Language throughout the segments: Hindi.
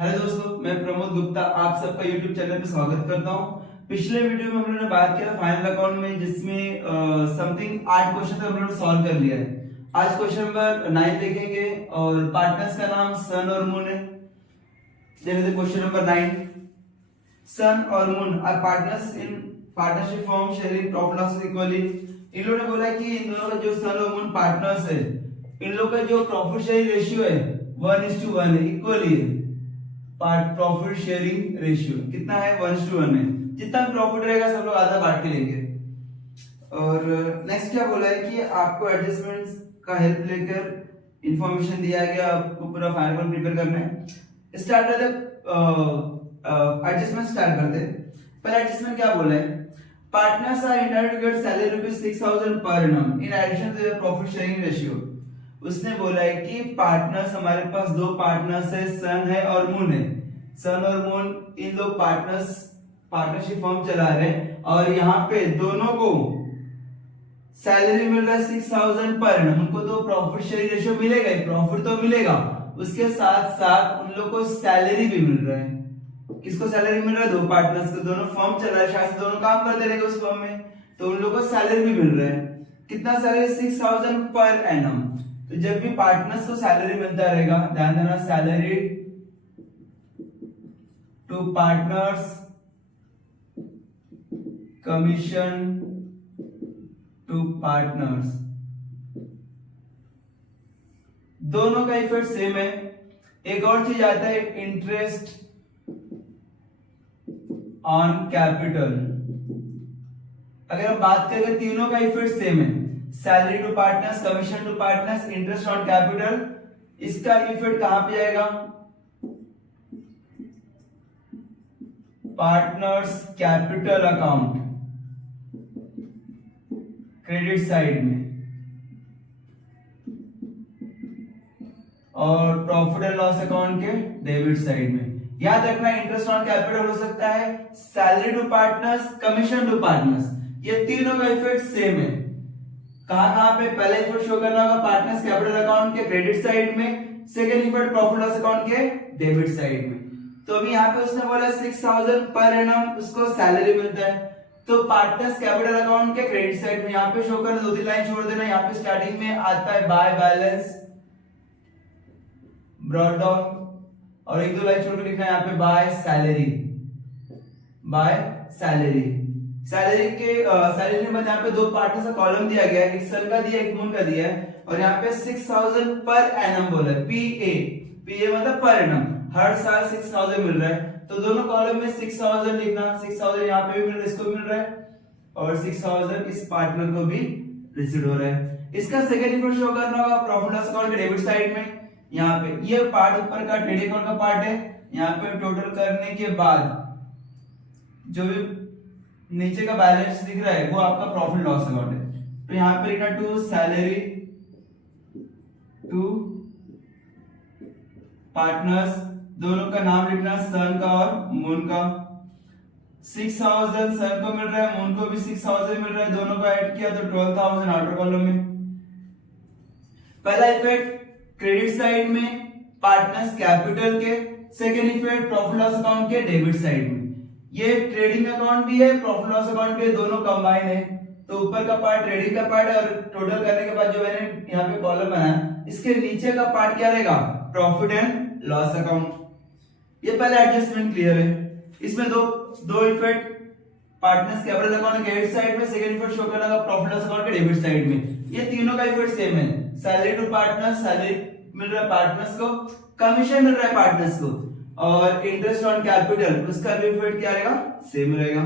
हेलो दोस्तों, मैं प्रमोद गुप्ता आप सबका यूट्यूब चैनल पे स्वागत करता हूं। पिछले वीडियो में हम लोगों ने बात किया फाइनल अकाउंट में, जिसमें समथिंग 8 क्वेश्चन हम लोगों ने सॉल्व कर लिया है। आज क्वेश्चन नंबर 9 देखेंगे और पार्टनर्स का नाम सन और मून है। देखते क्वेश्चन नंबर 9। सन और moon are partners in partnership form sharing profit loss equally. इन लोगों ने बोला कि इन दोनों का जो सन और मून पार्टनर्स है, इन लोगों का जो प्रॉफिट शेयरिंग रेशियो है 1:1 है, इक्वली है। प्रॉफिट शेयरिंग रेशियो कितना है? 1:1 है। जितना प्रॉफिट रहेगा सब लोग आधा बांट के लेंगे। और नेक्स्ट क्या बोला है कि आपको एडजस्टमेंट्स का हेल्प लेकर इंफॉर्मेशन दिया गया, आपको पूरा फाइनल प्रिपेयर करना है। स्टार्ट करते एडजस्टमेंट स्टार्ट करते। पहला एडजस्टमेंट क्या बोला है? Partners are entitled to get salary rupees 6,000 per annum in addition to their profit sharing ratio. उसने बोला है कि पार्टनर्स, हमारे पास दो पार्टनर्स है, सन है और मून है। सन और मून इन दो पार्टनर्स पार्टनरशिप फॉर्म चला रहे हैं और यहाँ पे दोनों को सैलरी मिल रहा है 6,000 पर एनम। उनको तो प्रॉफिट शेयरिंग रेशियो मिलेगा, प्रॉफिट तो मिलेगा, उसके साथ साथ उन लोग को सैलरी भी मिल रहा है। किसको सैलरी मिल रहा है? दो पार्टनर्स को। दोनों फॉर्म चल रहा है, शायद दोनों काम करते रहेंगे उस फॉर्म में, तो उन लोग को सैलरी भी मिल रहा है। कितना सैलरी? 6,000 per annum. तो जब भी पार्टनर्स को सैलरी मिलता रहेगा, ध्यान देना, salary to partners, commission to partners, दोनों का इफेक्ट सेम है। एक और चीज आता है इंटरेस्ट ऑन कैपिटल। अगर हम बात करें, तीनों का इफेक्ट सेम है। Salary to partners, commission to partners, interest on capital. इसका इफेक्ट कहां पे आएगा? Partners capital account, credit side में, और प्रॉफिट एंड लॉस अकाउंट के डेबिट साइड में। याद रखना, इंटरेस्ट ऑन कैपिटल हो सकता है, salary to partners, commission to partners, ये तीनों का इफेक्ट सेम है। कहां पे? पहले इफेक्ट शो करना होगा पार्टनर्स कैपिटल अकाउंट के क्रेडिट साइड में, second effect profit loss account के डेबिट साइड में। तो अभी यहाँ पे उसने बोला 6,000 पर एनम उसको सैलरी मिलता है, तो पार्टनर्स कैपिटल अकाउंट के क्रेडिट साइड में यहाँ पे शो करना, 2-3 लाइन छोड़ देना। यहाँ पे स्टार्टिंग में आता है बाय बैलेंस ब्रॉट डाउन, और 1-2 लाइन छोड़ के लिखना है यहाँ पे by salary, by salary. Salary के सैलरी में यहाँ पे दो पार्टनर्स का कॉलम दिया गया है, एक सन का दिया, एक मून का दिया है, और यहाँ पे 6,000 पर एनम बोला है, पीए। पीए मतलब पर एनम, हर साल 6,000 मिल रहा है, तो दोनों कॉलम में 6,000 लिखना। 6,000 यहाँ पे भी मिल रहा है, इसको भी मिल रहा है, और 6,000 इस पार्टनर को भी रिसीव हो रहा है। इसका सेकंड इफेक्ट शो करना होगा प्रॉफिट लॉस अकाउंट के डेबिट साइड में। यहाँ पे ये पार्ट ऊपर का ट्रेडिंग अकाउंट का पार्ट है, यहाँ पे टोटल करने के बाद जो भी नीचे का बैलेंस दिख रहा है वो आपका प्रॉफिट लॉस अकाउंट है। तो यहाँ पे लिखना टू सैलरी टू पार्टनर्स, दोनों का नाम लिखना, सन का और मून का। 6,000 सन को मिल रहा है, मून को भी 6,000 मिल रहा है, दोनों को ऐड किया तो 12,000 आउटर कॉलम में। पहला इफेक्ट क्रेडिट साइड में पार्टनर्स कैपिटल के, second effect profit loss account के डेबिट साइड में। ये ट्रेडिंग अकाउंट भी है, प्रॉफिट लॉस अकाउंट भी है, दोनों कंबाइन है। तो ऊपर का पार्ट ट्रेडिंग का पार्ट है, और टोटल करने के बाद जो मैंने यहाँ पे कॉलम बनाया, इसके नीचे का पार्ट क्या रहेगा? Profit and loss account. ये पहला एडजस्टमेंट क्लियर है। इसमें दो इफेक्ट पार्टनर्स कैपिटल अकाउंट के क्रेडिट साइड में, सेकंड इफेक्ट शो करना होगा प्रॉफिट लॉस अकाउंट के डेबिट साइड में। ये तीनों का इफेक्ट सेम है। सैलरी टू पार्टनर्स, सैलरी मिल रहा है पार्टनर्स को, कमीशन मिल रहा है पार्टनर्स को, और इंटरेस्ट ऑन कैपिटल उसका भी इफेक्ट क्या रहेगा? सेम रहेगा।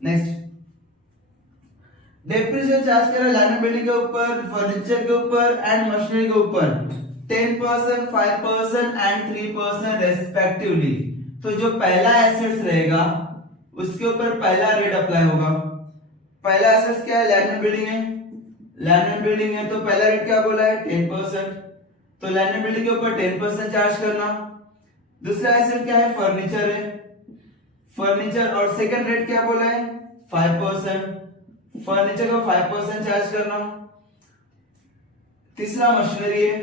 नेक्स्ट, डेप्रिसिएशन चार्ज कर रहा है लैंड एंड बिल्डिंग के ऊपर, फर्नीचर के ऊपर एंड मशीनरी के ऊपर 10%, 5% एंड 3% रेस्पेक्टिवली। तो जो पहला एसेट्स रहेगा उसके ऊपर पहला रेट अप्लाई होगा। पहला एसेट्स क्या है? लैंड एंड बिल्डिंग है। लैंड एंड बिल्डिंग है तो पहला रेट क्या बोला है? 10%। तो लैंड एंड बिल्डिंग के ऊपर 10% चार्ज करना। दूसरा एसेट क्या है? फर्नीचर है, फर्नीचर, और सेकंड रेट क्या बोला है? 5%। फर्नीचर का 5% चार्ज करना। तीसरा मशीनरी है,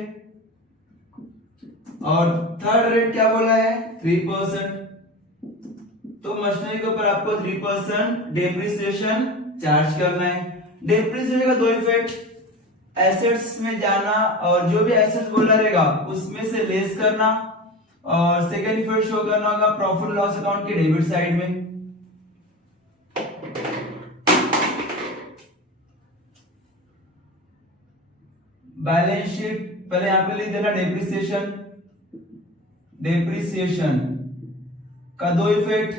और थर्ड रेट क्या बोला है 3%। तो मशीनरी के ऊपर आपको 3% डेप्रिसिएशन चार्ज करना है। डेप्रिसिएशन का दो इफेक्ट, एसेट्स में जाना और जो भी एसेट्स बोला रहेगा उसमें से लेस करना, और सेकेंड इफेक्ट शो करना होगा प्रॉफिट लॉस अकाउंट के डेबिट साइड में। बैलेंस शीट पहले यहां पे लिख देना डेप्रिसिएशन। डेप्रिसिएशन का दो इफेक्ट,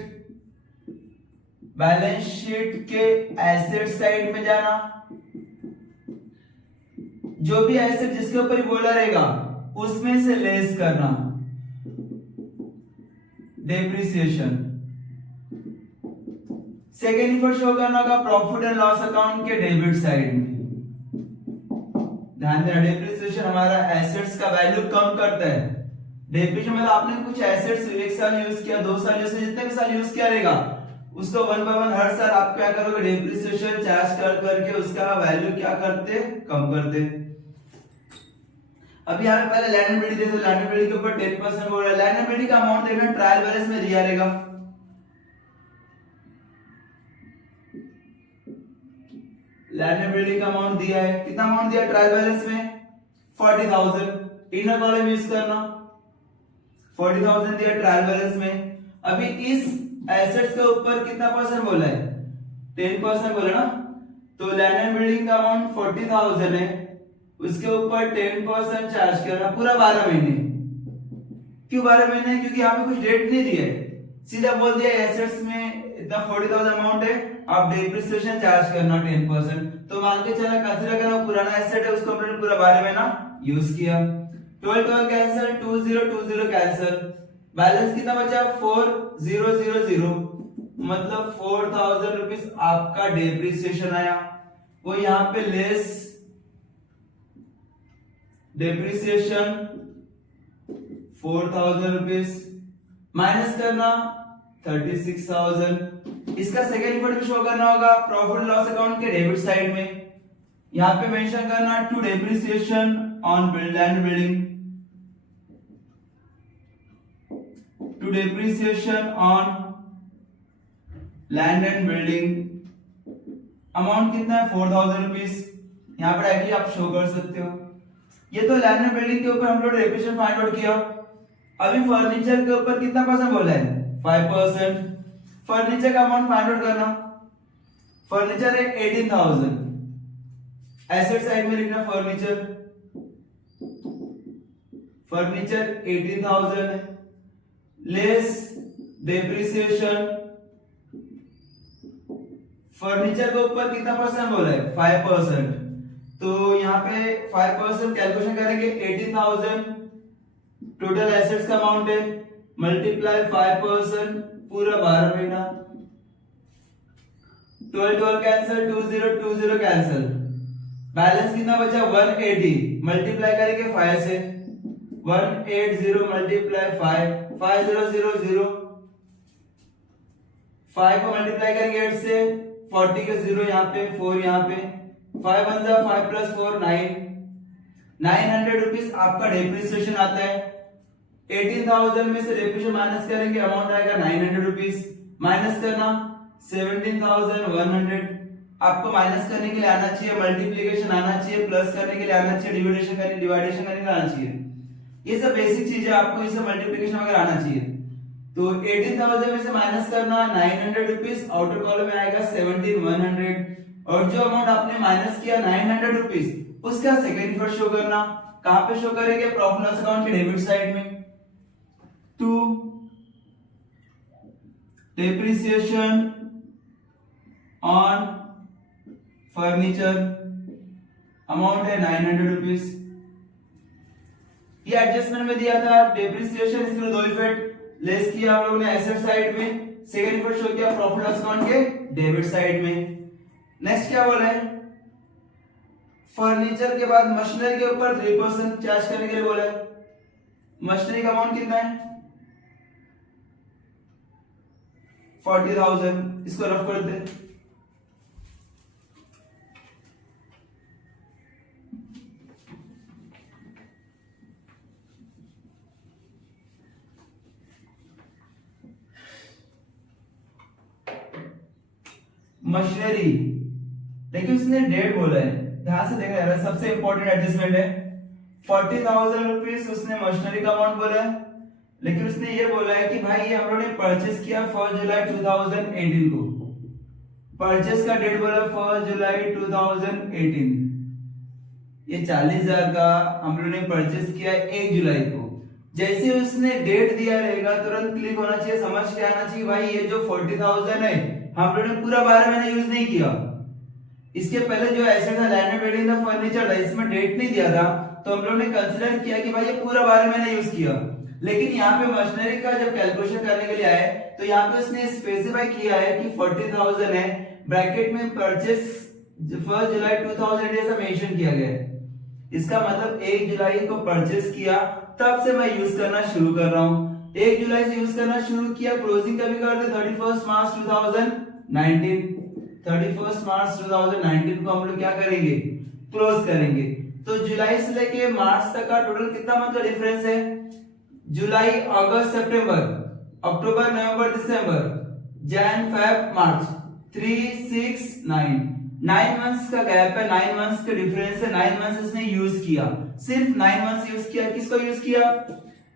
बैलेंस शीट के एसेट साइड में जाना, जो भी एसेट जिसके ऊपर बोला रहेगा उसमें से लेस करना, डेप्रिसिएशन। सेकेंड इफेक्ट शो करना होगा प्रॉफिट एंड लॉस अकाउंट के डेबिट साइड में। ध्यान देना, डेप्रिसिएशन हमारा एसेट्स का वैल्यू कम करता है। डेप्रिसिएशन मतलब आपने कुछ एसेट्स एक साल यूज किया, 2 साल यूज किया, जितने भी साल यूज किया रहेगा उसको 1 बाय 1 हर साल आप क्या करोगे डेप्रिसिएशन चार्ज कर करके उसका वैल्यू क्या करते कम करते। अब यहाँ पे पहले लैंड एंड बिल्डिंग दे दो, लैंड एंड बिल्डिंग के ऊपर 10% बोल रहा है। लैंड एंड बिल्डिंग का अमाउंट देखना ट्रायल बैलेंस में दिया रहेगा। लैंड एंड बिल्डिंग का अमाउंट दिया है, कितना अमाउंट दिया ट्रायल बैलेंस में 40,000। इनर कॉलम यूज करना, 40,000 दिया ट्रायल बैलेंस में। अभी इस एसेट्स के ऊपर कितना परसेंट बोला है 10% बोला ना, तो लैंड एंड बिल्डिंग का अमाउंट 40,000 है, उसके ऊपर 10% चार्ज करना पूरा 12 महीने। क्यों 12 महीने? क्योंकि यहाँ पे कुछ डेट नहीं दिया है, सीधा बोल दिया एसेट्स में इतना 40,000 अमाउंट है, आप डेप्रिसिएशन चार्ज करना 10%। तो मान के चला कंसीडर करना पुराना एसेट है, उसको हमने पूरा 12 महीना यूज किया। 12 कैंसिल, 2020 कैंसिल, बैलेंस कितना बचा 4000, मतलब 4,000 रुपीज आपका डेप्रिसिएशन आया। वो यहाँ पे लेस डेप्रिसिएशन 4,000 रुपीज, माइनस करना 36,000। इसका सेकेंड इफेक्ट भी शो करना होगा प्रॉफिट लॉस अकाउंट के डेबिट साइड में। यहां पे मेंशन करना to depreciation on land building, to depreciation on land and building. Amount कितना है 4,000 रुपीज, यहां पर डायरेक्टली आप शो कर सकते हो। ये तो लैंड एंड बिल्डिंग के ऊपर हम लोग डेप्रिसिएशन फाइंड आउट किया। अभी फर्नीचर के ऊपर कितना परसेंट बोला है 5%। फर्नीचर का अमाउंट फाइंड आउट करना, फर्नीचर है 18,000, एसेट साइड में लिखना furniture, furniture 18,000 less depreciation. Furniture के ऊपर कितना परसेंट बोला है 5%, तो यहाँ पे 5% कैलकुलेशन करेंगे 18,000 टोटल एसेट्स का अमाउंट है, मल्टीप्लाई 5% पूरा 12 महीना। 12 कैंसिल, 20 कैंसिल, बैलेंस कितना बचा 180, मल्टीप्लाई करेंगे 5 से, 180 मल्टीप्लाई 5, 5000, 5 को मल्टीप्लाई करेंगे 8 से, 40 के 0 यहाँ पे, 4 यहाँ पे, 5 1 जा 5 प्लस 4 900 रुपीज आपका डेप्रिसिएशन आता है। 18,000 में से डेप्रिसिएशन माइनस करेंगे, अमाउंट आएगा 900 रुपीज, माइनस करना 17,100। आपको माइनस करने के लिए आना चाहिए मल्टीप्लिकेशन आना चाहिए, प्लस करने के लिए आना चाहिए डिविडेशन करने के लिए आना चाहिए। ये सब बेसिक चीजें आपको, ये सब मल्टीप्लिकेशन वगैरह आना चाहिए। तो 18,000 में से माइनस करना 900 रुपीज, आउटर कॉलम में आएगा 17,100, और जो अमाउंट आपने माइनस किया 900 रुपीज उसका सेकेंड इफेक्ट शो करना। कहां पे शो करेंगे प्रॉफिट लॉस अकाउंट के डेबिट साइड में। To depreciation on furniture, amount है 900 रुपीज। ये एडजस्टमेंट में दिया था डेप्रिसिएशन, इसमें दो इफेक्ट लेस किया हम लोगों ने एसेट साइड में, सेकंड इफेक्ट शो किया प्रॉफिट लॉस अकाउंट के डेबिट साइड में। नेक्स्ट क्या बोला है, फर्नीचर के बाद मशीनरी के ऊपर 3% चार्ज करने के लिए बोला है। मशीनरी का अमाउंट कितना है 40,000, इसको रफ करते हैं। मशीनरी, लेकिन उसने डेट बोला है, ध्यान से देखना है, सबसे इंपॉर्टेंट एडजस्टमेंट है। 40,000 रुपीज उसने मशीनरी का अमाउंट बोला है, लेकिन उसने ये बोला है कि भाई ये हम लोगों ने परचेस किया 1 जुलाई 2018 को, परचेस का डेट बोला 1 जुलाई 2018, ये 40,000 का हम लोगों ने परचेस किया 1 जुलाई को। जैसे उसने डेट दिया रहेगा तुरंत क्लिक होना चाहिए, समझ के आना चाहिए भाई ये जो 40,000 है हम लोगों ने पूरा 12 महीने यूज नहीं किया। इसके पहले जो एसेट था, लैंड एंड बिल्डिंग था, फर्नीचर था, इसमें डेट नहीं दिया था, तो हम लोगों ने कंसीडर किया कि भाई ये पूरा 12 महीने यूज किया। लेकिन यहाँ पे मशीनरी का जब कैलकुलेशन करने के लिए आए तो यहाँ पे उसने स्पेसिफाई किया है कि 40,000 है, ब्रैकेट में परचेस 1 जुलाई 2000 ऐसा मेंशन किया गया है। इसका मतलब 1 जुलाई को परचेस किया, तब से मैं यूज करना शुरू कर रहा हूँ। 1 जुलाई से यूज करना शुरू किया, क्लोजिंग कभी कर दे 31 मार्च 2019, 31 मार्च 2019 को हम लोग क्या करेंगे, क्लोज करेंगे। तो जुलाई से लेके मार्च तक का टोटल कितना मंथ का डिफरेंस है, जुलाई, अगस्त, सितंबर, अक्टूबर, नवंबर, दिसंबर, जैन, फेब, मार्च, 3, 6, 9 मंथ्स का गैप है, 9 मंथ्स का डिफरेंस है, 9 मंथ्स इसने यूज किया, सिर्फ 9 मंथ्स यूज किया। किसको यूज किया,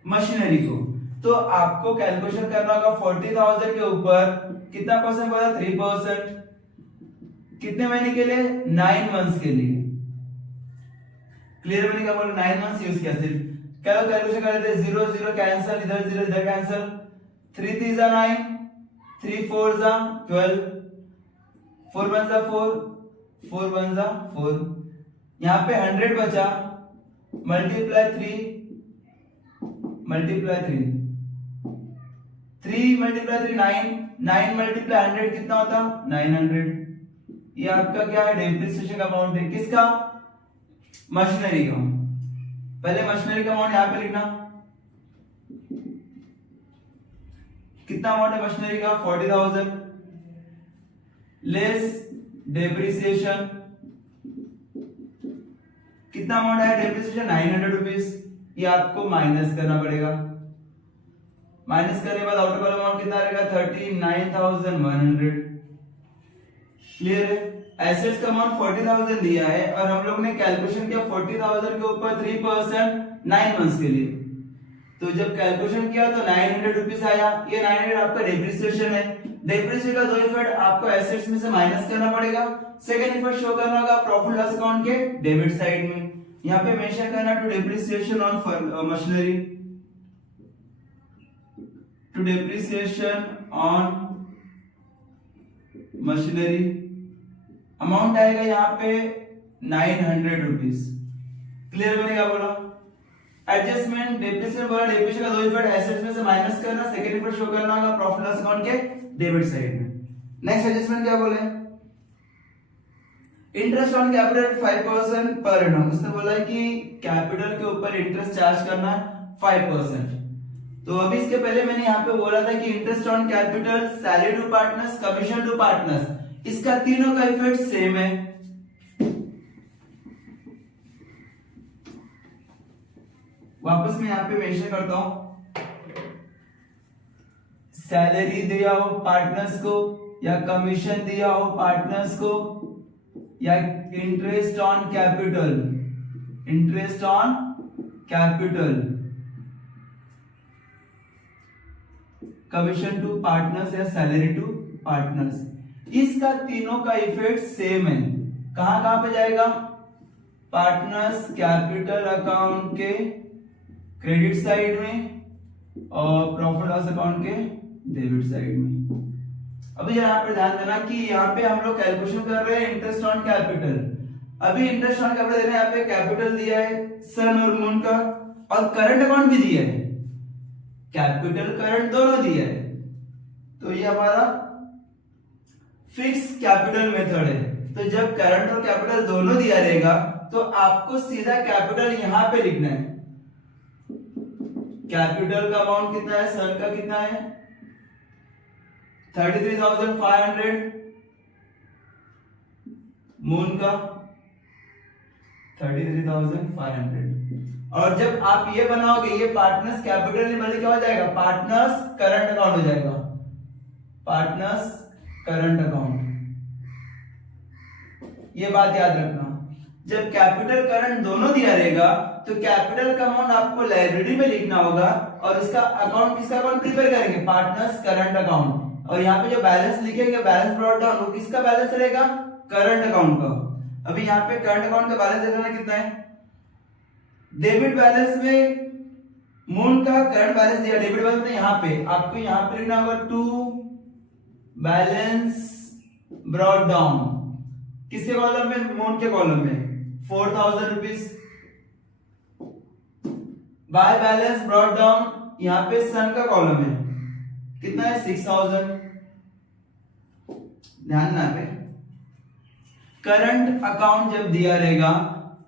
मशीनरी को। तो आपको कैलकुलेशन करना होगा 40,000 के ऊपर कितना परसेंट बोला, 3%, कितने महीने के लिए, 9 मंथ्स के लिए। क्लियर मैंने क्या बोला, 9 मंथ्स यूज किया सिर्फ। क्या कैलकुलेशन कर रहे थे, 0 0 कैंसिल, इधर 0 इधर कैंसिल, 3 3 जा 9, 3 4 जा 12, 4 1 जा 4, 4 1 जा 4, यहाँ पे 100 बचा, मल्टीप्लाई 3 मल्टीप्लाई 3 3 मल्टीप्लाई 3 9, 9 मल्टीप्लाई 100 कितना होता, 900। ये आपका क्या है, डेप्रिसिएशन का अमाउंट है, किसका, मशीनरी का। पहले मशीनरी का अमाउंट यहां पे लिखना, कितना अमाउंट है मशीनरी का, 40,000 लेस डेप्रिसिएशन, कितना अमाउंट है डेप्रिसिएशन, 900 रुपीज। ये आपको माइनस करना पड़ेगा, माइनस करने के बाद आउटर वाला अमाउंट कितना रहेगा, 39,100। क्लियर है। एसेट्स का अमाउंट 40,000 दिया है और हम लोग ने कैलकुलेशन किया 40,000 के ऊपर 3% 9 मंथ्स के लिए। तो जब कैलकुलेशन किया तो 900 रुपीज आया। ये 900 आपका डेप्रिसिएशन है। डेप्रिसिएशन का दो इफेक्ट, आपको एसेट्स में से माइनस करना पड़ेगा, सेकंड इफेक्ट शो करना होगा प्रॉफिट लॉस अकाउंट के डेबिट साइड में। यहाँ पे मेंशन करना to depreciation on machinery, to depreciation on machinery. Amount आएगा यहाँ पे 900 रुपीज। क्लियर मैंने क्या बोला, एडजस्टमेंट डेप्रिसिएशन बोला, डेप्रिसिएशन का दो इफेक्ट, एसेट्स में से माइनस करना, सेकंड इफेक्ट शो करना होगा प्रॉफिट लॉस अकाउंट के डेबिट साइड में। नेक्स्ट एडजस्टमेंट क्या बोले, interest on capital 5% per annum. उसने बोला है कि कैपिटल के ऊपर इंटरेस्ट चार्ज करना 5%। तो अभी इसके पहले मैंने यहाँ पे बोला था कि interest on capital, salary to partners, commission to partners, इसका तीनों का इफेक्ट सेम है। वापस मैं यहाँ पे मेंशन करता हूं, सैलरी दिया हो पार्टनर्स को या कमीशन दिया हो पार्टनर्स को या interest on capital, interest on capital, commission to partners या सैलरी टू पार्टनर्स, इसका तीनों का इफेक्ट सेम है। कहां कहां पे जाएगा, पार्टनर्स कैपिटल अकाउंट के क्रेडिट साइड में और प्रॉफिट लॉस अकाउंट के डेबिट साइड में। अभी यहाँ पे ध्यान देना कि यहाँ पे हम लोग कैलकुलेशन कर रहे हैं इंटरेस्ट ऑन कैपिटल। अभी इंटरेस्ट ऑन कैपिटल दे रहे हैं, यहाँ पे कैपिटल दिया है सन और मून का, और करंट अकाउंट भी दिया है, कैपिटल करंट दोनों दिया है। तो ये हमारा फिक्स कैपिटल मेथड है। तो जब करंट और कैपिटल दोनों दिया रहेगा तो आपको सीधा कैपिटल यहां पे लिखना है। कैपिटल का अमाउंट कितना है, सन का कितना है 33,500, मून का 33,500। और जब आप ये बनाओगे, ये पार्टनर्स कैपिटल नहीं बल्कि क्या हो जाएगा, पार्टनर्स करंट अकाउंट हो जाएगा, पार्टनर्स करंट अकाउंट। ये बात याद रखना। जब कैपिटल करंट दोनों दिया रहेगा तो कैपिटल का अमाउंट आपको लाइब्रेरी में लिखना होगा और इसका अकाउंट किसका अकाउंट प्रिपेयर करेंगे, पार्टनर्स करंट अकाउंट। और यहाँ पे जो बैलेंस लिखेंगे बैलेंस ब्रॉट डाउन, वो किसका बैलेंस रहेगा, करंट अकाउंट का। अभी यहाँ पे करंट अकाउंट का बैलेंस देखना कितना है, डेबिट बैलेंस में मून का करंट बैलेंस दिया, डेबिट बैलेंस में यहाँ पे आपको यहाँ पे लिखना होगा टू बैलेंस ब्रॉट डाउन, किसके कॉलम में, मून के कॉलम में 4000 rupees. By balance brought down यहाँ पे सन का कॉलम है, कितना है 6000। ध्यान ना पे करंट अकाउंट जब दिया रहेगा,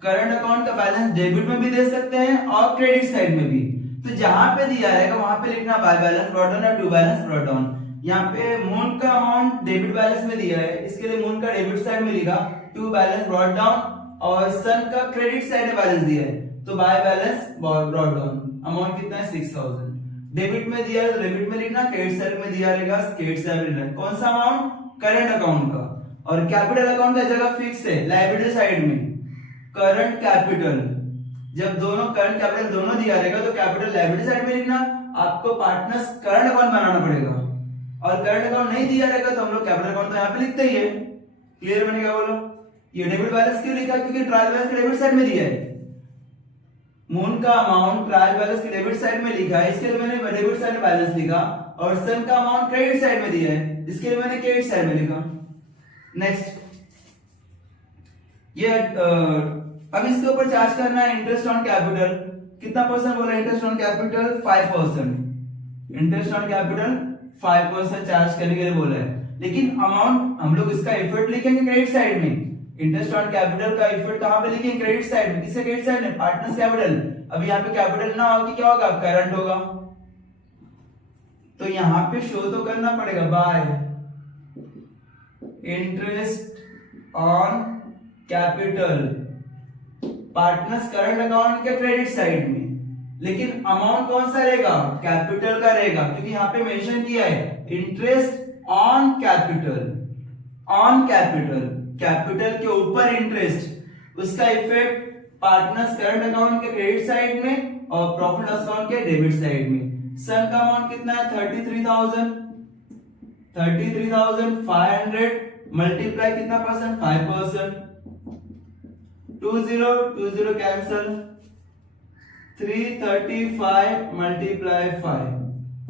करंट अकाउंट का बैलेंस डेबिट में भी दे सकते हैं और क्रेडिट साइड में भी। तो जहां पे दिया रहेगा वहां पे लिखना बाय बैलेंस ब्रॉट डाउन या टू बैलेंस ब्रॉट डाउन। यहाँ पे मून का अमाउंट डेबिट बैलेंस में दिया है, इसके लिए मून का डेबिट साइड में लिखा टू बैलेंस ब्रॉट डाउन, और सन का क्रेडिट साइड में बैलेंस दिया है तो by balance brought down. Amount कितना है 6000। डेबिट में दिया है तो डेबिट में लिखना, क्रेडिट साइड में दिया रहेगा क्रेडिट साइड में लिखना। कौन सा अमाउंट, करंट अकाउंट का। और कैपिटल अकाउंट का जगह फिक्स है लायबिलिटी साइड में, करंट कैपिटल। जब दोनों करंट कैपिटल दोनों दिया रहेगा तो कैपिटल लायबिलिटी साइड में लिखना, आपको पार्टनर्स करंट अकाउंट बनाना पड़ेगा। और करंट अकाउंट नहीं दिया रहेगा तो हम लोग कैपिटल अकाउंट तो यहाँ पे लिखते ही है। क्लियर बनेगा बोलो। ये डेबिट बैलेंस क्यों लिखा, क्योंकि ट्रायल बैलेंस डेबिट साइड में दिया है। मून का अमाउंट ट्रायल बैलेंस के डेबिट साइड में लिखा है, इसके लिए मैंने डेबिट साइड में बैलेंस लिखा, और सन का अमाउंट क्रेडिट साइड में दिया है, इसके लिए मैंने क्रेडिट साइड में लिखा। नेक्स्ट ये अब इसके ऊपर चार्ज करना है इंटरेस्ट ऑन कैपिटल। कितना परसेंट बोला, interest on capital 5%। Interest on capital 5% charge करने के लिए बोला है, लेकिन अमाउंट हम लोग इसका इफेक्ट लिखेंगे क्रेडिट साइड में। इंटरेस्ट ऑन कैपिटल का इफेक्ट कहां पे लिखेंगे, क्रेडिट साइड में। किससे क्रेडिट साइड में, पार्टनर्स कैपिटल। अभी यहाँ पे कैपिटल ना हो कि क्या होगा, करंट होगा। तो यहाँ पे शो तो करना पड़ेगा bye interest on capital, partners current account के क्रेडिट साइड में। लेकिन अमाउंट कौन सा रहेगा, कैपिटल का रहेगा, क्योंकि यहाँ पे मेंशन किया है interest on capital. On capital, capital के ऊपर इंटरेस्ट, उसका इफेक्ट पार्टनर्स करंट अकाउंट के क्रेडिट साइड में और प्रॉफिट लॉस अकाउंट के डेबिट साइड में। सन का अमाउंट कितना है 33,000, 33,500 मल्टीप्लाई कितना परसेंट, 5%। 20 कैंसल, 335 मल्टीप्लाई 5,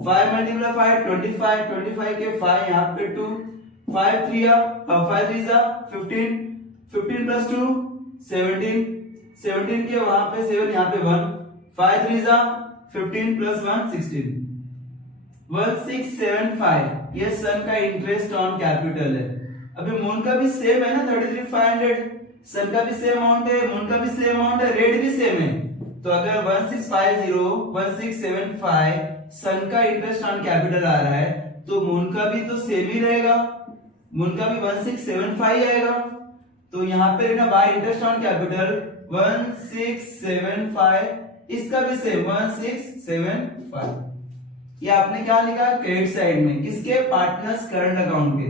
5 मल्टीप्लाई 5 25, 25 के 5 यहाँ पे 2, 5 3 15, 15 प्लस 2 17, 17 के वहां पे 7 यहाँ पे 1, 5 3 15 प्लस 1 16, 1675। ये सन का इंटरेस्ट ऑन कैपिटल है। अभी मून का भी सेम है ना 33,500, सन का भी सेम अमाउंट है, मून का भी सेम अमाउंट है, रेट भी सेम है। तो अगर 1650 1675 सन का इंटरेस्ट ऑन कैपिटल आ रहा है तो मून का भी तो सेम ही रहेगा, मून का भी 1675 आएगा। तो यहाँ पे ना बाय इंटरेस्ट ऑन कैपिटल 1675, इसका भी सेम 1675। ये आपने क्या लिखा क्रेडिट साइड में, किसके, पार्टनर्स करंट अकाउंट के।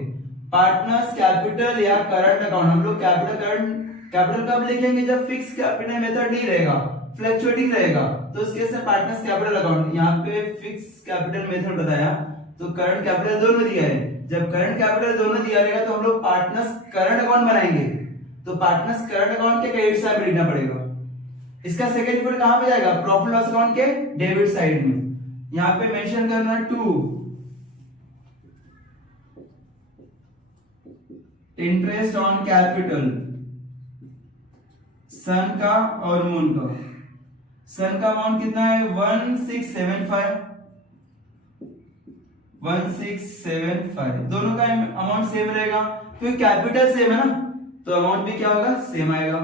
पार्टनर्स कैपिटल या करंट अकाउंट, हम लोग कैपिटल कब लिखेंगे, जब फिक्स कैपिटल मेथड नहीं रहेगा, फ्लक्चुएटिंग रहेगा, तो उस केस में पार्टनर्स कैपिटल अकाउंट। यहाँ पे फिक्स कैपिटल मेथड बताया, तो करंट कैपिटल दोनों दिया है। जब करंट कैपिटल दोनों दिया रहेगा तो हम लोग पार्टनर्स करंट अकाउंट बनाएंगे, तो पार्टनर्स करंट अकाउंट के क्रेडिट साइड में लिखना पड़ेगा। इसका सेकंड इफेक्ट कहां पे जाएगा, प्रॉफिट लॉस अकाउंट के डेबिट साइड में। यहाँ पे मेंशन करना 2 इंटरेस्ट ऑन कैपिटल, सन का और मून का। सन का अमाउंट कितना है 1675, 1675, दोनों का अमाउंट सेम रहेगा क्योंकि कैपिटल सेम है ना, तो अमाउंट भी क्या होगा, सेम आएगा।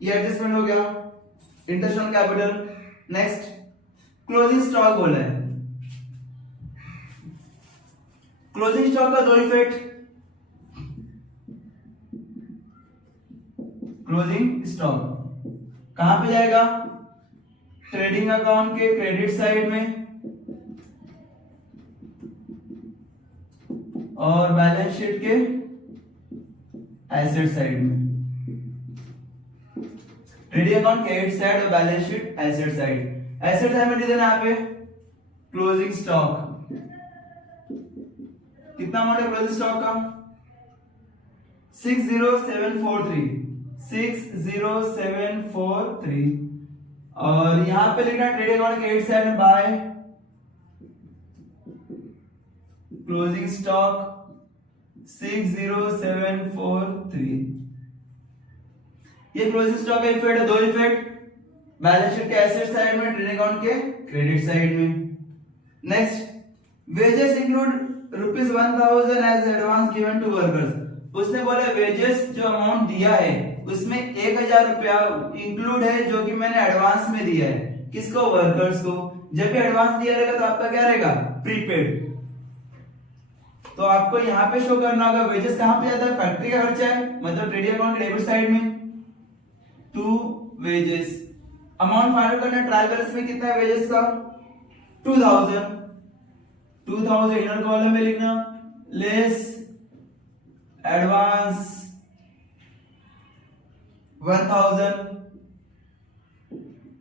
ये एडजस्टमेंट हो गया interest on capital. Next closing stock बोला है। क्लोजिंग स्टॉक का दो इफेक्ट, क्लोजिंग स्टॉक कहां पे जाएगा, ट्रेडिंग अकाउंट के क्रेडिट साइड में और बैलेंस शीट के एसेट साइड में, ट्रेडिंग अकाउंट क्रेडिट साइड और balance sheet asset side. Asset side में लिख देना यहाँ पे क्लोजिंग स्टॉक। कितना अमाउंट है क्लोजिंग स्टॉक का? 60743 60743। और यहां पे लिखना ट्रेडिंग अकाउंट क्रेडिट साइड में बाय क्लोजिंग स्टॉक 60743। ये क्लोजिंग स्टॉक का इफेक्ट है, दो इफेक्ट, बैलेंस शीट के एसेट साइड में, ट्रेडिंग अकाउंट के क्रेडिट साइड में। Next, wages include ₹1000 as advance given to workers. उसने बोला वेजेस जो अमाउंट दिया है उसमें 1000 रुपया इंक्लूड है जो कि मैंने एडवांस में दिया है। किसको? वर्कर्स को। जब भी एडवांस दिया रहेगा तो आपका क्या रहेगा? प्रीपेड। तो आपको यहाँ पे शो करना होगा वेजेस कहां पे जाता है? फैक्ट्री का खर्चा है, मतलब ट्रेडिंग अकाउंट डेबिट साइड में, टू वेजेस। अमाउंट फाइनल करना ट्रायल बैलेंस में कितना है वेजेस का? 2000 इनर कॉलम में लिखना लेस एडवांस 1000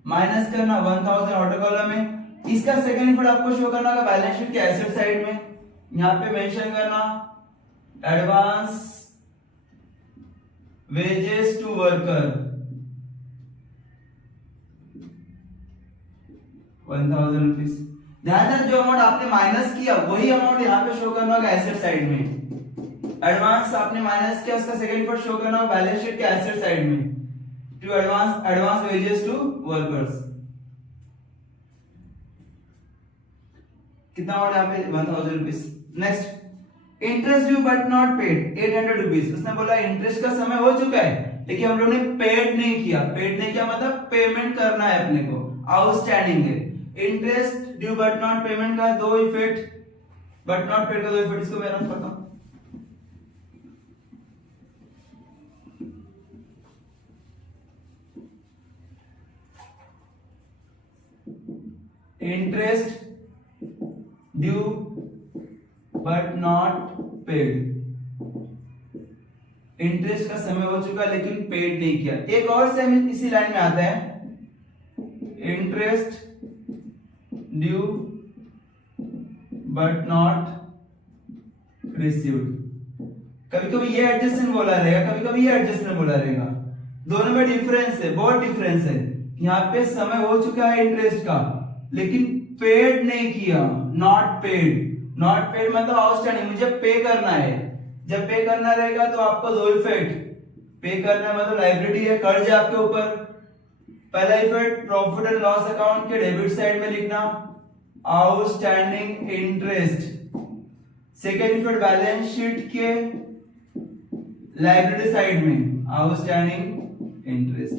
माइनस करना 1000 आउटर कॉलम में। इसका सेकंड इफेक्ट आपको शो करना होगा बैलेंस शीट के एसेट साइड में। यहां पे मेंशन करना advance wages to worker 1000 rupees. ध्यान देना जो अमाउंट आपने माइनस किया वही अमाउंट यहाँ पे शो करना होगा एसेट साइड में। एडवांस आपने माइनस किया उसका सेकंड इफेक्ट शो करना होगा बैलेंस शीट के एसेट साइड में, to advance wages to workers. कितना अमाउंट यहाँ पे? 1000 rupees. Next, interest due but not paid 800 rupees. उसने बोला इंटरेस्ट का समय हो चुका है लेकिन हम लोगों ने पेड नहीं किया। पेड नहीं किया मतलब पेमेंट करना है अपने को, आउटस्टैंडिंग है। Interest due but not payment का दो इफेक्ट, बट नॉट पेड का दो इफेक्ट, इसको मैं रफ करता हूं। Interest due but not paid, interest का समय हो चुका लेकिन पेड नहीं किया। एक और सेम इसी लाइन में आता है, interest due but not received. कभी कभी ये एडजस्टमेंट बोला रहेगा, कभी कभी ये एडजस्टमेंट बोला रहेगा। दोनों में डिफरेंस है, बहुत डिफरेंस है। यहाँ पे समय हो चुका है इंटरेस्ट का लेकिन पेड नहीं किया, नॉट पेड। नॉट पेड मतलब आउटस्टैंडिंग, मुझे पे करना है। जब पे करना रहेगा तो आपको दो इफेक्ट, पे करना मतलब लाइबिलिटी है, कर्ज है आपके ऊपर। पहला effect profit and loss account के डेबिट साइड में लिखना outstanding interest. Second effect balance sheet के लाइबिलिटी साइड में आउटस्टैंडिंग इंटरेस्ट।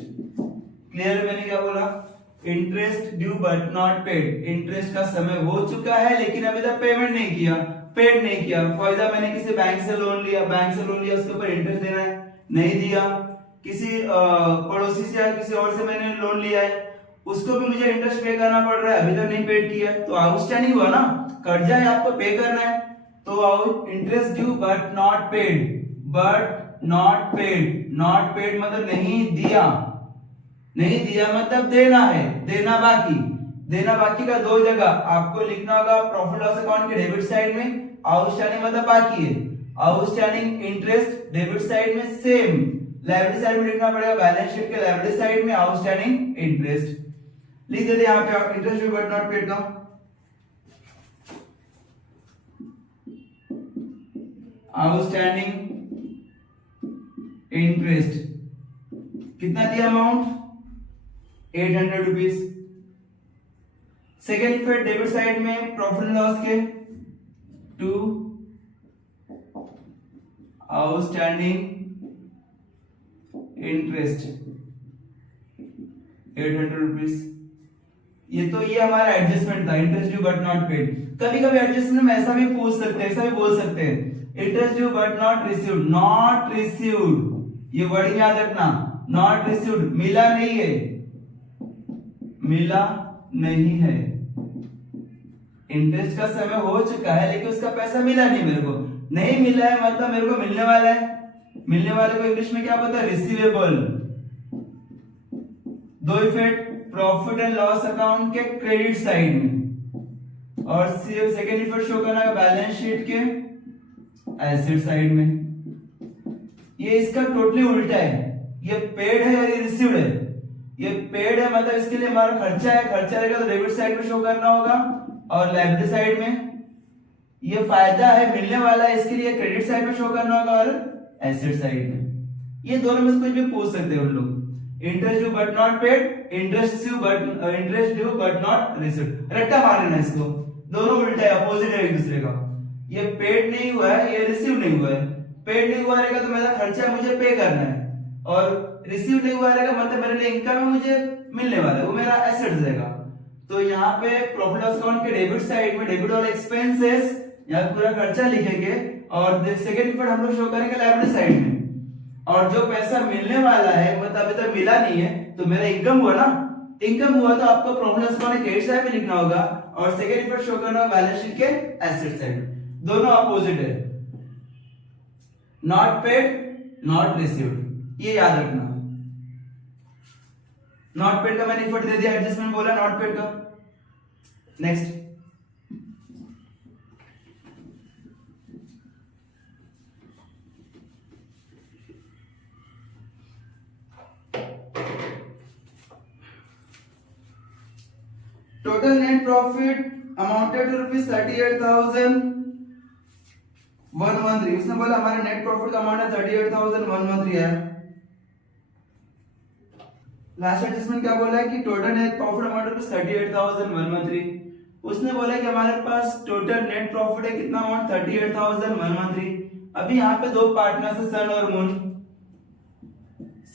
क्लियर? मैंने क्या बोला? Interest due but not paid, interest का समय हो चुका है लेकिन अभी तक पेमेंट नहीं किया, पेड नहीं किया। फॉर एग्जाम्पल मैंने किसी बैंक से लोन लिया, उसके ऊपर इंटरेस्ट देना है, नहीं दिया। किसी पड़ोसी से या किसी और से मैंने लोन लिया है, उसको भी मुझे इंटरेस्ट पे करना पड़ रहा है, अभी तक नहीं पेड किया, तो आउटस्टैंडिंग हुआ ना, कर्जा है, आपको पे करना है। तो interest due but not paid, but not paid, not paid मतलब नहीं दिया, नहीं दिया मतलब देना है, देना बाकी। देना बाकी का दो जगह आपको लिखना होगा प्रॉफिट लॉस अकाउंट के डेबिट साइड में, आउटस्टैंडिंग मतलब बाकी है, आउटस्टैंडिंग इंटरेस्ट डेबिट साइड में, सेम लायबिलिटी साइड में लिखना पड़ेगा बैलेंस शीट के लायबिलिटी साइड में आउटस्टैंडिंग इंटरेस्ट। लिख देते हैं यहां पे interest due but not paid का आउटस्टैंडिंग इंटरेस्ट। कितना दिया amount? 800 rupees. Second effect debit side में प्रॉफिट लॉस के टू आउटस्टैंडिंग इंटरेस्ट 800 रुपीज। ये हमारा एडजस्टमेंट था, interest due but not paid. कभी कभी एडजस्टमेंट में ऐसा भी पूछ सकते हैं, ऐसा भी बोल सकते हैं, interest due but not received, not received, ये वर्ड याद रखना, नॉट रिसीव्ड मिला नहीं है, मिला नहीं है। इंटरेस्ट का समय हो चुका है लेकिन उसका पैसा मिला नहीं, मेरे को नहीं मिला है मतलब मेरे को मिलने वाला है, मिलने वाले को इंग्लिश में क्या पता है, रिसीवेबल। दो effect profit and loss account के क्रेडिट साइड में, और सेकेंड इफेक्ट शो करना है बैलेंस शीट के एसेट साइड में। ये इसका टोटली उल्टा है, ये पेड है और ये रिसीव्ड है। ये पेड है मतलब इसके लिए हमारा खर्चा है, खर्चा रहेगा तो डेबिट साइड में शो करना होगा, और लायबिलिटी साइड में। ये फायदा है मिलने वाला है, इसके लिए क्रेडिट साइड में शो करना होगा और एसेट साइड में। ये दोनों में से कुछ भी पूछ सकते हैं उन लोग। Interest due but not paid, interest due but not received, रट्टा मार लेना इसको। दोनों उल्टा है, अपोजिट है एक दूसरे का। ये पेड नहीं हुआ है, ये रिसीव नहीं हुआ है। पेड नहीं हुआ रहेगा तो मेरा खर्चा मुझे पे करना है, और रिसीव नहीं हुआ रहेगा मतलब मेरे लिए इनकम है, मुझे मिलने वाला है, वो मेरा एसेट रहेगा। तो यहाँ पे प्रॉफिट लॉस अकाउंट के डेबिट साइड में डेबिट और एक्सपेंसेस, यहाँ पूरा खर्चा लिखेंगे, और सेकेंड इफेक्ट हम लोग शो करेंगे लायबिलिटी साइड में। और जो पैसा मिलने वाला है मतलब अभी तक मिला नहीं है, तो मेरा इनकम हुआ ना, इनकम हुआ तो आपको profit loss account credit side में लिखना होगा, और सेकेंड इफेक्ट शो करना होगा बैलेंस शीट के एसेट साइड में। दोनों अपोजिट है, नॉट पेड नॉट रिसीव्ड, ये याद रखना। नॉट पेड का मैंने इफेक्ट दे दिया, एडजस्टमेंट बोला नॉट पेड का। Next, total net profit amounted to rupees 38,113। उसने बोला हमारे नेट प्रॉफिट का अमाउंट है 38,113 है। लास्ट एडजस्टमेंट क्या बोला है कि total net profit amount rupees 38,113। उसने बोला कि हमारे पास टोटल नेट प्रॉफिट है कितना अमाउंट, 38,113। अभी यहाँ पे दो पार्टनर्स है, सन और मून।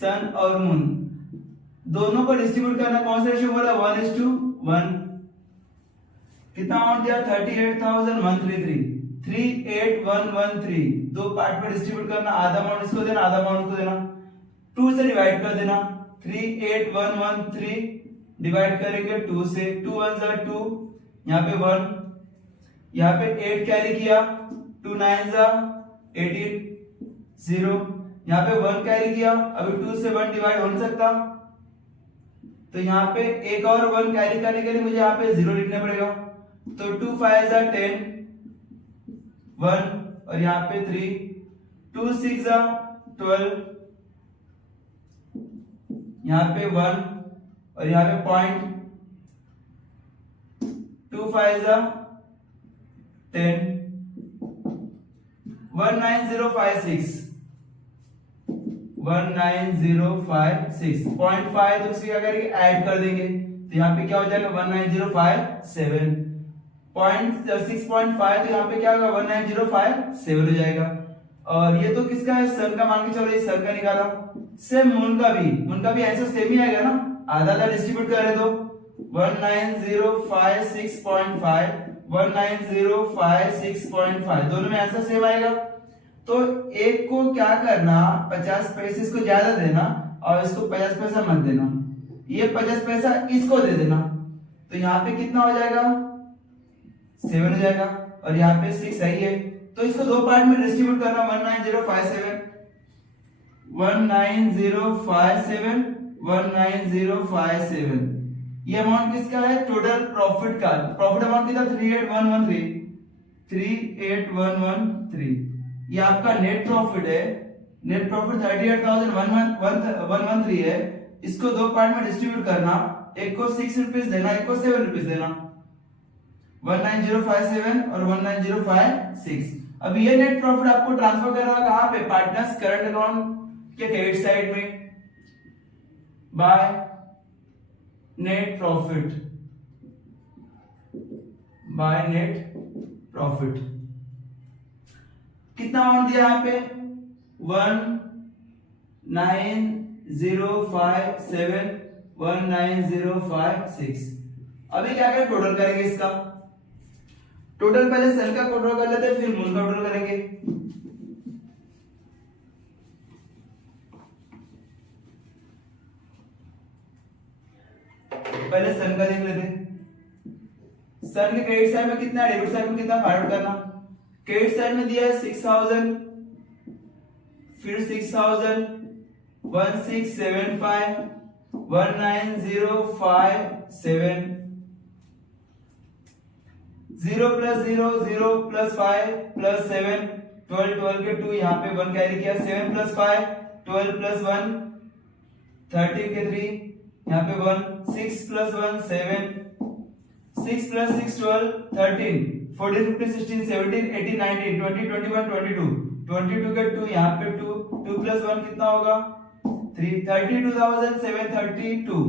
सन और मून दोनों को डिस्ट्रीब्यूट करना, कौन सा रेशियो बोला, 1:1। कितना अमाउंट दिया, 38,133। 38,113 दो पार्ट में डिस्ट्रीब्यूट करना, आधा अमाउंट इसको देना, आधा अमाउंट को देना, 2 से डिवाइड कर देना। 38,113 डिवाइड करेंगे 2 से, 2 1 जा 2, यहाँ पे 1, यहाँ पे 8 कैरी किया, 2 9 जा 18, 0, यहाँ पे 1 कैरी किया, अभी 2 से 1 डिवाइड हो नहीं सकता, तो यहाँ पे एक और 1 कैरी करने के लिए मुझे यहाँ पे 0 लिखना पड़ेगा। तो 2 5 जा 10, 1 और यहाँ पे 3, 2 6 जा 12, यहाँ पे 1 और यहाँ पे पॉइंट, 2 5 जा 10, 19056, 19056, 0.5 तो इसकी क्या करेंगे, ऐड कर देंगे, तो यहाँ पे क्या हो जाएगा 19057, 6.5 तो यहाँ पे क्या होगा 19057 हो जाएगा। और ये तो किसका है, सन का मान के चलो, ये सन का निकाला। सेम मून का भी ऐसा सेम ही आएगा ना, आधा आधा डिस्ट्रीब्यूट करें तो 19056.5, 19056.5 दोनों में आंसर सेम आएगा। तो एक को क्या करना, 50 पैसे इसको ज्यादा देना और इसको 50 पैसा मत देना, ये 50 पैसा इसको दे देना, तो यहाँ पे कितना हो जाएगा 7 हो जाएगा, और यहाँ पे 6 सही है। तो इसको दो पार्ट में डिस्ट्रीब्यूट करना, 19057, 19057, 19057। ये अमाउंट किसका है, टोटल प्रॉफिट का। प्रॉफिट अमाउंट कितना, 38,113। ये आपका नेट प्रॉफिट है, नेट प्रॉफिट 38,113 है। इसको दो पार्ट में डिस्ट्रीब्यूट करना, एक को 6 रुपीज देना, एक को 7 रुपीज देना, 19057 और 19056। अब ये नेट प्रॉफिट आपको ट्रांसफर करना है कहां पे, पार्टनर्स करंट अकाउंट के क्रेडिट साइड में, by net profit, by net profit. कितना अमाउंट दिया यहाँ पे 19057, 19056। अभी क्या करें, टोटल करेंगे इसका। टोटल पहले सेल का टोटल कर लेते हैं, फिर मून का टोटल करेंगे। पहले सन का देख लेते हैं। सन के क्रेडिट साइड में कितना, डेबिट साइड में कितना फाइंड आउट करना। क्रेडिट साइड में दिया है 6000, फिर 6000, 1675, 19057, 0 प्लस 0 0 प्लस 5 प्लस 7, 12 12 के 2 यहाँ पे 1 कैरी किया, 7 प्लस 5 12 प्लस 1 13 के 3 यहाँ पे 1, 6 प्लस 1 7, 6 प्लस 6 12 13, 14 15 16 17 18 19 20 21 22, 22 के 2 यहाँ पे 2, 2 प्लस 1 कितना होगा 3, 32,732,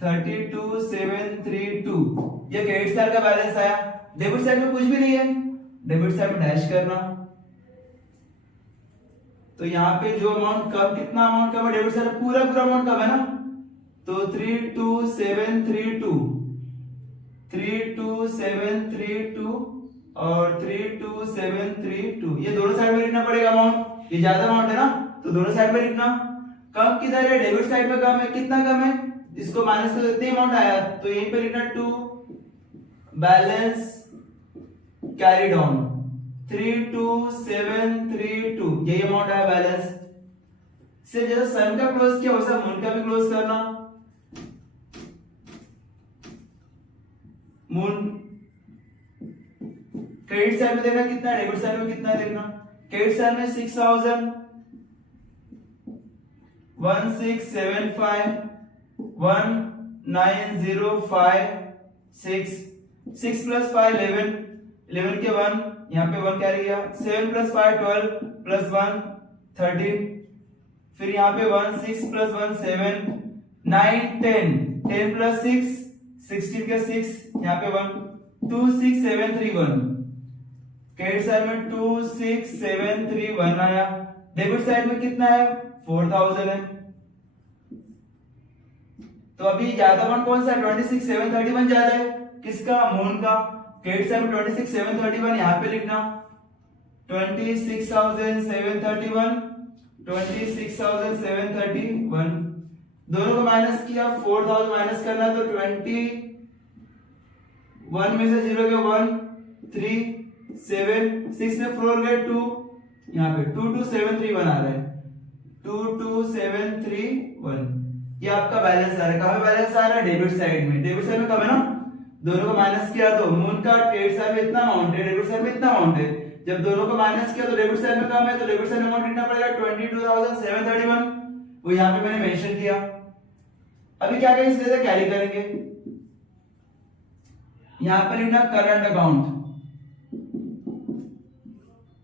32,732। ये क्रेडिट साइड का बैलेंस आया। डेबिट साइड में कुछ भी नहीं है, डेबिट साइड में डैश करना। तो यहाँ पे जो अमाउंट कम, कितना अमाउंट कम है डेबिट साइड, पूरा अमाउंट कम है ना, तो 32732, 32732 और 32732, ये दोनों साइड में लिखना पड़ेगा अमाउंट, ये ज्यादा अमाउंट है ना, तो दोनों साइड में लिखना। कम किधर है, डेबिट साइड में कम है, कितना कम है, इसको माइनस कर इतने अमाउंट आया, तो यहीं पे लिखना 2 बैलेंस कैरीड ऑन 32732, यही अमाउंट आया बैलेंस। सिर्फ जैसे सन का क्लोज किया वैसा मून का भी क्लोज करना। मून क्रेडिट साइड में देखना कितना है, डेबिट साइड में कितना है देखना। क्रेडिट साइड में 6000, 1675, 19056, 6 प्लस 5 11, 11 के 1 यहाँ पे 1 कैरी गया, 7 प्लस 5 12 प्लस 1 13, फिर यहाँ पे 1 6 प्लस 1 7 9 10, 10 प्लस 6 16 के 6 यहाँ पे 1 26731। क्रेडिट साइड में 26731 आया। डेबिट साइड में कितना है 4000 है। तो अभी ज्यादा अमाउंट कौन सा है 26731 ज्यादा है, किसका, मून का। क्रेडिट साइड में 26731 यहाँ पे लिखना, 26731, 26731, दोनों को माइनस किया, 4000 माइनस करना, तो 21 में से 0 के 1 3 7 6 में 4 गए 2, यहाँ पे 22731 आ रहा है, 22731। ये आपका बैलेंस आ रहा है। कहां बैलेंस आ रहा है, डेबिट साइड में। डेबिट साइड में कम है ना, दोनों को माइनस किया तो मून का क्रेडिट साइड में इतना अमाउंट है, डेबिट साइड में इतना अमाउंट है। जब दोनों को माइनस किया तो डेबिट साइड में कम है, तो डेबिट साइड में अमाउंट कितना पड़ेगा 22731, वो यहां पे मैंने मेंशन किया। अभी क्या करेंगे, इसलिए कैरी करेंगे, यहां पर लिखना करंट अकाउंट,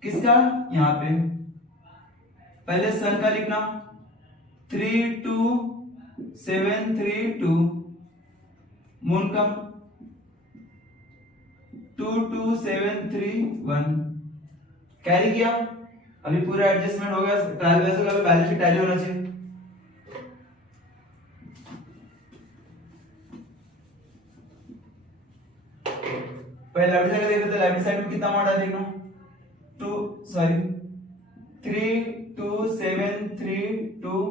किसका, यहां पे पहले सन का लिखना 32732, मून का 22731, कैरी किया। अभी पूरा एडजस्टमेंट हो गया, ट्रायल वैसे का बैलेंस शीट टैली होना चाहिए। पहले लेफ्ट साइड देखते हैं, लेफ्ट साइड में कितना अमाउंट है देखना, 32732,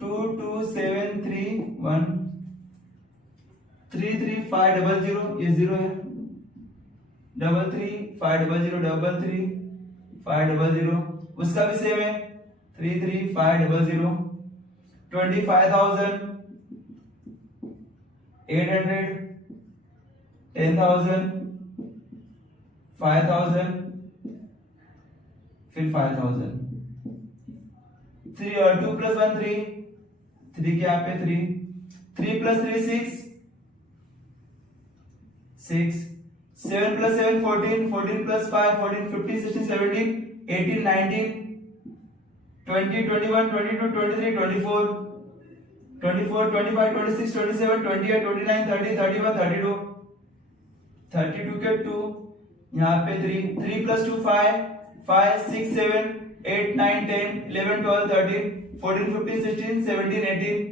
22731, 33500, ये 0 है, 33500, 33500, उसका भी सेम है 33500, 25,800, 10,000, 5,000, फिर 5,000, 3 और 2 प्लस 1 3, 3 के यहाँ पे 3, 3 प्लस 3 6, 7 प्लस 7 14, 14 प्लस 5 14, 15 16 17 18 19 20 21 22 23 24 24 25 26 27 28 29 30 31 32, 32 के 2 यहाँ पे 3, 3 प्लस 2 5 5 6 7 8 9 10 11 12 13 14 15 16 17 18,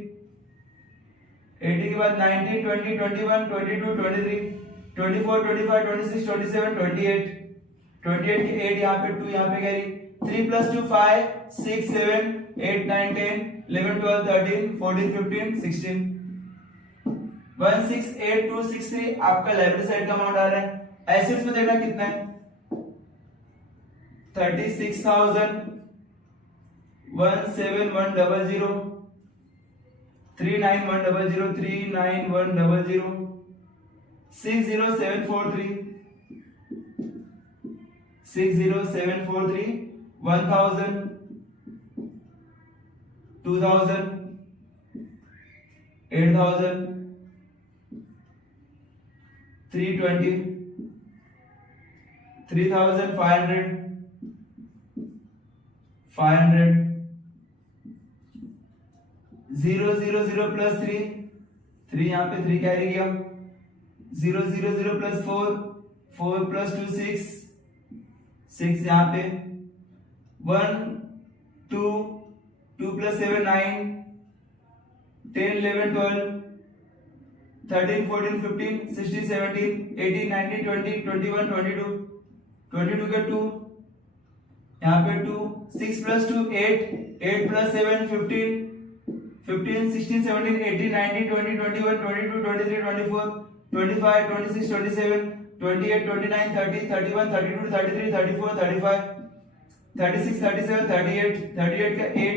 18 के बाद 19 20 21 22 23 24 25 26 27 28, 28 के 8 यहाँ पे 2 यहाँ पे कैरी, 3 प्लस 2 5 6 7 8 9 10 11 12 13 14 15 16, 168263 आपका लाइब्रेरी साइड का अमाउंट आ रहा है। एसेट्स में देखना कितना है 36,000, 17100, 39100, 39100, 60743, 60743, 1000, 2000, 8000, 320, 3500, 500, 0 0 0 प्लस 3, 3 यहाँ पे 3 कैरी किया, 0 0 0 प्लस 4, 4 प्लस 2 6, 6 यहाँ पे, 1 2 2 प्लस 7 9, 10 11 12, 13 14 15 16 17 18 19 20 21 22, 22 के 2 यहाँ पे 2, 6 प्लस 2 8, 8 प्लस 7 15, 15 16 17 18 19 20 21 22 23 24 25 26 27 28 29 30 31 32 33 34 35 36 37 38 38 का 8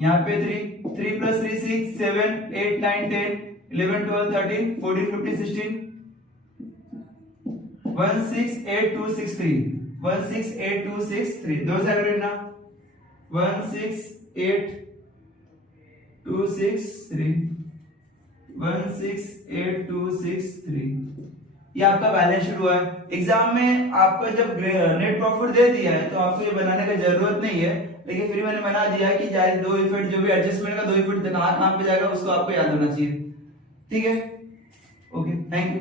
यहाँ पे 3, 3 प्लस 3 6 7 8 9 10 11 12 13 14 15 16 168263, 168263, दो साइड लिखना, 168263, 168263। ये आपका बैलेंस शीट हुआ है। एग्जाम में आपको जब नेट प्रॉफिट दे दिया है तो आपको ये बनाने की जरूरत नहीं है, लेकिन फिर मैंने बना दिया है कि जाए दो इफेक्ट जो भी एडजस्टमेंट का दो इफेक्ट कहाँ पे जाएगा उसको आपको याद होना चाहिए। ठीक है, ओके, थैंक यू।